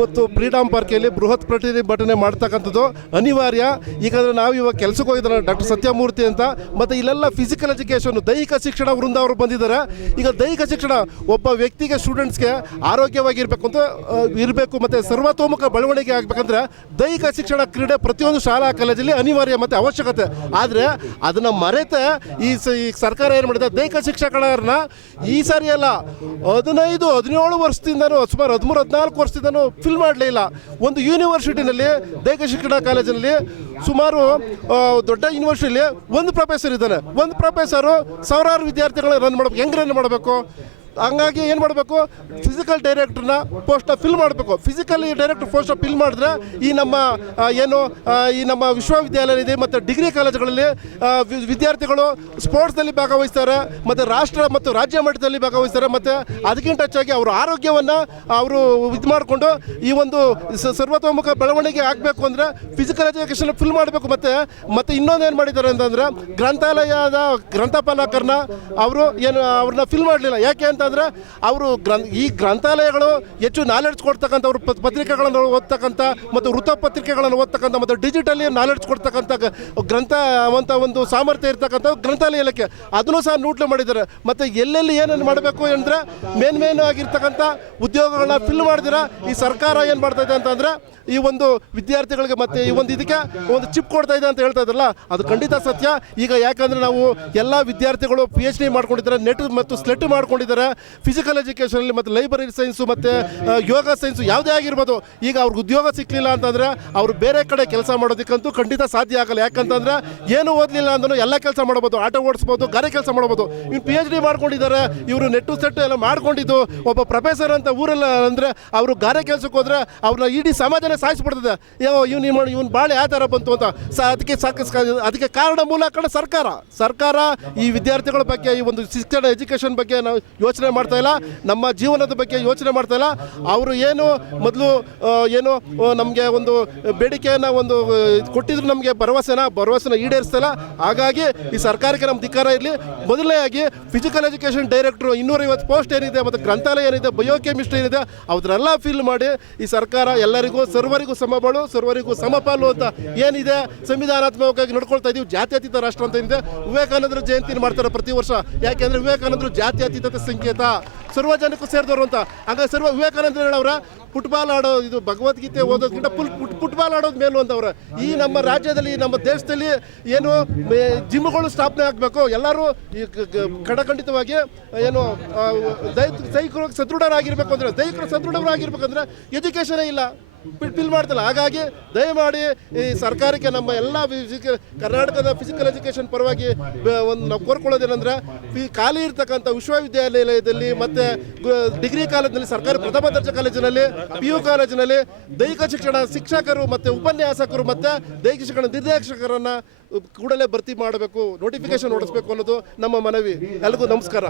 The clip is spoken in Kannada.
ಇವತ್ತು ಫ್ರೀಡಮ್ ಪಾರ್ಕಲ್ಲಿ ಬೃಹತ್ ಪ್ರತಿಭಟನೆ ಮಾಡ್ತಕ್ಕಂಥದ್ದು ಅನಿವಾರ್ಯ. ಈಗಂದ್ರೆ ನಾವು ಇವಾಗ ಕೆಲಸಕ್ಕೆ ಹೋಗಿದ್ದಾರೆ ಡಾಕ್ಟರ್ ಸತ್ಯಮೂರ್ತಿ ಅಂತ. ಮತ್ತೆ ಇಲ್ಲೆಲ್ಲ ಫಿಸಿಕಲ್ ಎಜುಕೇಶನ್ ದೈಹಿಕ ಶಿಕ್ಷಣ ವೃಂದ ಅವರು ಬಂದಿದ್ದಾರೆ. ಈಗ ದೈಹಿಕ ಶಿಕ್ಷಣ ಒಬ್ಬ ವ್ಯಕ್ತಿಗೆ ಸ್ಟೂಡೆಂಟ್ಸ್ಗೆ ಆರೋಗ್ಯವಾಗಿರ್ಬೇಕು ಅಂತ ಇರಬೇಕು ಮತ್ತೆ ಸರ್ವತೋಮುಖ ಬೆಳವಣಿಗೆ ಆಗ್ಬೇಕಂದ್ರೆ ದೈಹಿಕ ಶಿಕ್ಷಣ ಕ್ರೀಡೆ ಪ್ರತಿಯೊಂದು ಶಾಲಾ, ಕಾಲೇಜಲ್ಲಿ ಅನಿವಾರ್ಯ ಮತ್ತೆ ಅವಶ್ಯಕತೆ. ಆದರೆ ಅದನ್ನ ಮರೆತೆ ಈ ಸರ್ಕಾರ ಏನು ಮಾಡಿದೆ? ದೈಹಿಕ ಶಿಕ್ಷಕರನ್ನ ಈ ಸಾರಿ ಅಲ್ಲ ಹದಿನೈದು, ಹದಿನೇಳು ವರ್ಷದಿಂದನೂ, ಸುಮಾರು ಹದಿಮೂರು, ಹದಿನಾಲ್ಕು ವರ್ಷದಿಂದನೂ ಫಿಲ್ ಮಾಡಲಿಲ್ಲ ಒಂದು ಯೂನಿವರ್ಸಿಟಿನಲ್ಲಿ ದೈಹಿಕ ಶಿಕ್ಷಣ ಕಾಲೇಜಿನಲ್ಲಿ ಸುಮಾರು ದೊಡ್ಡ ಯೂನಿವರ್ಸಿಟಿಯಲ್ಲಿ ಒಂದು ಪ್ರೊಫೆಸರ್ ಇದ್ದಾನೆ. ಒಂದು ಪ್ರೊಫೆಸರು ಸಾವಿರಾರು ವಿದ್ಯಾರ್ಥಿಗಳನ್ನ ರನ್ ಮಾಡಬೇಕು. ಹೆಂಗೆ ರನ್ ಮಾಡಬೇಕು? ಹಂಗಾಗಿ ಏನು ಮಾಡಬೇಕು? ಫಿಸಿಕಲ್ ಡೈರೆಕ್ಟ್ರನ್ನ ಪೋಸ್ಟ್ನ ಫಿಲ್ ಮಾಡಬೇಕು. ಫಿಸಿಕಲಿ ಡೈರೆಕ್ಟರ್ ಪೋಸ್ಟ್ನ ಫಿಲ್ ಮಾಡಿದ್ರೆ ಈ ನಮ್ಮ ಏನು ಈ ನಮ್ಮ ವಿಶ್ವವಿದ್ಯಾಲಯ ಇದೆ ಮತ್ತು ಡಿಗ್ರಿ ಕಾಲೇಜುಗಳಲ್ಲಿ ವಿದ್ಯಾರ್ಥಿಗಳು ಸ್ಪೋರ್ಟ್ಸ್ನಲ್ಲಿ ಭಾಗವಹಿಸ್ತಾರೆ, ಮತ್ತು ರಾಷ್ಟ್ರ ಮತ್ತು ರಾಜ್ಯ ಮಟ್ಟದಲ್ಲಿ ಭಾಗವಹಿಸ್ತಾರೆ, ಮತ್ತು ಅದಕ್ಕಿಂತ ಹೆಚ್ಚಾಗಿ ಅವರ ಆರೋಗ್ಯವನ್ನು ಅವರು ಇದು ಮಾಡಿಕೊಂಡು ಈ ಒಂದು ಸರ್ವತೋಮುಖ ಬೆಳವಣಿಗೆ ಆಗಬೇಕು ಅಂದರೆ ಫಿಸಿಕಲ್ ಎಜುಕೇಷನ್ ಫಿಲ್ ಮಾಡಬೇಕು. ಮತ್ತು ಮತ್ತು ಇನ್ನೊಂದು ಏನು ಮಾಡಿದ್ದಾರೆ ಅಂತಂದರೆ ಗ್ರಂಥಾಲಯದ ಗ್ರಂಥಪಾಲಕರನ್ನ ಅವರು ಏನು, ಅವ್ರನ್ನ ಫಿಲ್ ಮಾಡಲಿಲ್ಲ. ಯಾಕೆ ಅಂತಂದರೆ ಅವರು ಗ್ರಂ ಈ ಗ್ರಂಥಾಲಯಗಳು ಹೆಚ್ಚು ನಾಲೆಡ್ಜ್ ಕೊಡ್ತಕ್ಕಂಥವ್ರು ಪತ್ರಿಕೆಗಳನ್ನು ಓದ್ತಕ್ಕಂಥ ಮತ್ತು ವೃತ್ತಪತ್ರಿಕೆಗಳನ್ನು ಓದ್ತಕ್ಕಂಥ ಮತ್ತು ಡಿಜಿಟಲಿ ನಾಲೆಡ್ಜ್ ಕೊಡ್ತಕ್ಕಂಥ ಗ್ರಂಥ ಅಂತ ಒಂದು ಸಾಮರ್ಥ್ಯ ಇರ್ತಕ್ಕಂಥ ಗ್ರಂಥಾಲಯ ಇಲಾಖೆ ಅದನ್ನು ಸಹ ನೋಟ್ಲು ಮಾಡಿದ್ದಾರೆ. ಮತ್ತು ಎಲ್ಲೆಲ್ಲಿ ಏನೇನು ಮಾಡಬೇಕು ಅಂದರೆ ಮೇನ್ ಮೇನ್ ಆಗಿರ್ತಕ್ಕಂಥ ಉದ್ಯೋಗಗಳನ್ನ ಫಿಲ್ ಮಾಡಿದಿರ. ಈ ಸರ್ಕಾರ ಏನು ಮಾಡ್ತಾ ಇದೆ ಅಂತಂದರೆ ಈ ಒಂದು ವಿದ್ಯಾರ್ಥಿಗಳಿಗೆ ಮತ್ತು ಈ ಒಂದು ಇದಕ್ಕೆ ಒಂದು ಚಿಪ್ ಕೊಡ್ತಾ ಇದೆ ಅಂತ ಹೇಳ್ತಾ ಇದ್ರಲ್ಲ ಅದು ಖಂಡಿತ ಸತ್ಯ. ಈಗ ಯಾಕಂದ್ರೆ ನಾವು ಎಲ್ಲ ವಿದ್ಯಾರ್ಥಿಗಳು ಪಿ ಎಚ್ ಡಿ ಮಾಡ್ಕೊಂಡಿದ್ದಾರೆ ನೆಟ್ ಮತ್ತು ಸ್ಲೆಟ್ ಮಾಡ್ಕೊಂಡಿದ್ದಾರೆ. ಫಿಸಿಕಲ್ ಎಜುಕೇಷನಲ್ಲಿ ಮತ್ತೆ ಲೈಬ್ರರಿ ಸೈನ್ಸು ಮತ್ತೆ ಯೋಗ ಸೈನ್ಸು ಯಾವುದೇ ಆಗಿರ್ಬೋದು. ಈಗ ಅವ್ರಿಗೆ ಉದ್ಯೋಗ ಸಿಕ್ಕಲಿಲ್ಲ ಅಂತಂದ್ರೆ ಅವರು ಬೇರೆ ಕಡೆ ಕೆಲಸ ಮಾಡೋದಕ್ಕಂತೂ ಖಂಡಿತ ಸಾಧ್ಯ ಆಗಲ್ಲ. ಯಾಕಂತಂದ್ರೆ ಏನು ಓದಲಿಲ್ಲ ಅಂದ್ರೂ ಎಲ್ಲ ಕೆಲಸ ಮಾಡಬಹುದು ಆಟೋ ಓಡಿಸ್ಬೋದು, ಗಾರೆ ಕೆಲಸ ಮಾಡ್ಬೋದು. ಇವ್ನು ಪಿ ಎಚ್ ಡಿ ಮಾಡ್ಕೊಂಡಿದ್ದಾರೆ. ಇವರು ನೆಟ್ಟು ಸೆಟ್ಟು ಎಲ್ಲ ಮಾಡ್ಕೊಂಡಿದ್ದು. ಒಬ್ಬ ಪ್ರೊಫೆಸರ್ ಅಂತ ಊರಲ್ಲ ಅಂದ್ರೆ ಅವರು ಗಾರೆ ಕೆಲಸಕ್ಕೆ ಹೋದ್ರೆ ಅವ್ರನ್ನ ಇಡೀ ಸಮಾಜನೇ ಸಾಯಿಸ್ಬಿಡ್ತದೆ. ಯೋ, ಇವ್ನು ಇವ್ನು ಇವ್ನು ಭಾಳ ಯಾವ ಥರ ಬಂತು ಅಂತ. ಸ, ಅದಕ್ಕೆ ಅದಕ್ಕೆ ಕಾರಣ ಮೂಲ ಕಾರಣ ಸರ್ಕಾರ. ಸರ್ಕಾರ ಈ ವಿದ್ಯಾರ್ಥಿಗಳ ಬಗ್ಗೆ ಈ ಒಂದು ಶಿಕ್ಷಣ ಎಜುಕೇಶನ್ ಬಗ್ಗೆ ನಾವು ಯೋಚನೆ ಮಾಡ್ತಾ ಇಲ್ಲ, ನಮ್ಮ ಜೀವನದ ಬಗ್ಗೆ ಯೋಚನೆ ಮಾಡ್ತಾ ಇಲ್ಲ. ಅವರು ಏನು ಮೊದಲು ಏನು ನಮಗೆ ಒಂದು ಬೇಡಿಕೆಯನ್ನು ಒಂದು ಕೊಟ್ಟಿದ್ರು ನಮಗೆ ಭರವಸೆನ ಭರವಸೆನ ಈಡೇರಿಸ್ತಾ ಇಲ್ಲ. ಹಾಗಾಗಿ ಈ ಸರ್ಕಾರಕ್ಕೆ ನಮ್ಮ ಧಿಕ್ಕಾರ ಇರಲಿ. ಮೊದಲನೇಯಾಗಿ ಫಿಸಿಕಲ್ ಎಜುಕೇಷನ್ ಡೈರೆಕ್ಟ್ರು ಇನ್ನೂರೈವತ್ತು ಪೋಸ್ಟ್ ಏನಿದೆ ಮತ್ತು ಗ್ರಂಥಾಲಯ ಏನಿದೆ ಬಯೋಕೆಮಿಸ್ಟ್ರಿ ಏನಿದೆ ಅದನ್ನೆಲ್ಲ ಫಿಲ್ ಮಾಡಿ ಈ ಸರ್ಕಾರ ಎಲ್ಲರಿಗೂ, ಸರ್ವರಿಗೂ ಸಮಬಳು ಸರ್ವರಿಗೂ ಸಮಪಾಲು ಅಂತ ಏನಿದೆ, ಸಂವಿಧಾನಾತ್ಮಕವಾಗಿ ನಡ್ಕೊಳ್ತಾ ಇದೀವಿ. ಜಾತ್ಯತೀತ ರಾಷ್ಟ್ರ ಅಂತ ಏನಿದೆ, ವಿವೇಕಾನಂದರ ಜಯಂತಿ ಮಾಡ್ತಾರೆ ಪ್ರತಿ ವರ್ಷ. ಯಾಕೆಂದ್ರೆ ವಿವೇಕಾನಂದರು ಜಾತ್ಯತೀತತೆ ಸಂಕೇತ ಸರ್ವ ಜನಕ್ಕೂ ಸೇರಿದವರು ಅಂತ. ಹಾಗೆ ಸರ್ವ ವಿವೇಕಾನಂದ ಹೇಳವ್ರ ಫುಟ್ಬಾಲ್ ಆಡೋ ಇದು ಭಗವದ್ಗೀತೆ ಓದೋದ್ಕಿಂತ ಫುಲ್ ಫುಟ್ ಫುಟ್ಬಾಲ್ ಆಡೋದು ಮೇಲು ಅಂತವ್ರ. ಈ ನಮ್ಮ ರಾಜ್ಯದಲ್ಲಿ ನಮ್ಮ ದೇಶದಲ್ಲಿ ಏನು ಜಿಮ್ಗಳು ಸ್ಥಾಪನೆ ಆಗಬೇಕು. ಎಲ್ಲರೂ ಈ ಕಡಖಂಡಿತವಾಗಿ ಏನು ಆ, ದೈ- ದೈಹಿಕರು ಸದೃಢರಾಗಿರ್ಬೇಕು ಅಂದರೆ ದೈಹಿಕರು ಸದೃಢರಾಗಿರ್ಬೇಕಂದ್ರೆ ಎಜುಕೇಷನೇ ಇಲ್ಲ. ಫಿಲ್ ಮಾಡ್ತಿಲ್ಲ. ಹಾಗಾಗಿ ದಯಮಾಡಿ ಈ ಸರ್ಕಾರಕ್ಕೆ ನಮ್ಮ ಎಲ್ಲ ಫಿಸಿಕಲ್ ಕರ್ನಾಟಕದ ಫಿಸಿಕಲ್ ಎಜುಕೇಶನ್ ಪರವಾಗಿ ಒಂದು ನಾವು ಕೋರ್ಕೊಳ್ಳೋದೇನೆಂದ್ರೆ, ಈ ಖಾಲಿ ಇರ್ತಕ್ಕಂಥ ವಿಶ್ವವಿದ್ಯಾಲಯದಲ್ಲಿ ಮತ್ತು ಡಿಗ್ರಿ ಕಾಲೇಜಿನಲ್ಲಿ ಸರ್ಕಾರಿ ಪ್ರಥಮ ದರ್ಜೆ ಕಾಲೇಜಿನಲ್ಲಿ ಪಿ ಯು ಕಾಲೇಜಿನಲ್ಲಿ ದೈಹಿಕ ಶಿಕ್ಷಣ ಶಿಕ್ಷಕರು ಮತ್ತು ಉಪನ್ಯಾಸಕರು ಮತ್ತು ದೈಹಿಕ ಶಿಕ್ಷಣ ನಿರ್ದೇಶಕರನ್ನು ಕೂಡಲೇ ಭರ್ತಿ ಮಾಡಬೇಕು ನೋಟಿಫಿಕೇಶನ್ ಹೊಡಿಸ್ಬೇಕು ಅನ್ನೋದು ನಮ್ಮ ಮನವಿ. ಎಲ್ರಿಗೂ ನಮಸ್ಕಾರ.